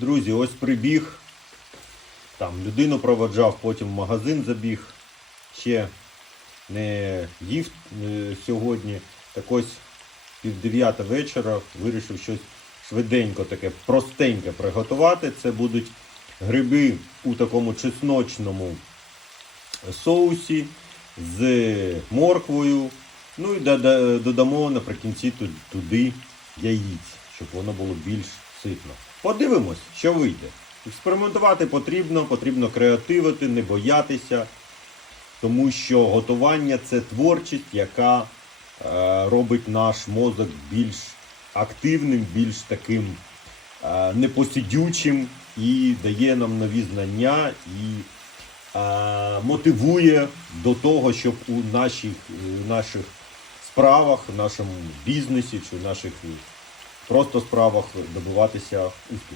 Друзі, ось прибіг. Там людину проводжав, потім в магазин забіг. Ще не їв е, сьогодні. Так ось пів дев'ята вечора вирішив щось швиденько таке, простеньке приготувати. Це будуть гриби у такому чесночному соусі з морквою. Ну і додамо наприкінці туди яїць, щоб воно було більш ситно. Подивимось, що вийде. Експериментувати потрібно, потрібно креативити, не боятися, тому що готування це творчість, яка е, робить наш мозок більш активним, більш таким е, непосидючим і дає нам нові знання і е, мотивує до того, щоб у наших, наших справах, в нашому бізнесі чи в наших просто справах добиватися успіху.